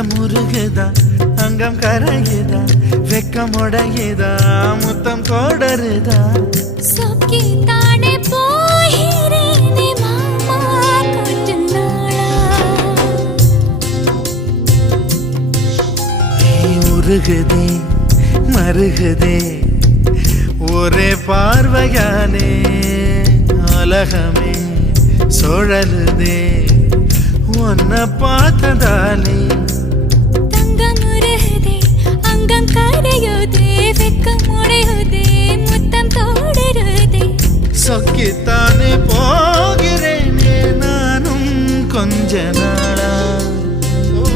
அங்கம் உருகுதா அங்கம் கரையுதா வெக்கம் உடையுதா முத்தம் கோடருதா சொக்கி தானே போகிறேனே மாமா கொஞ்ச நாளா உருகுதே மருகுதே ஒரே பார்வையாலே உலகமே சுழலுதே உன்னை பார்த்ததாலே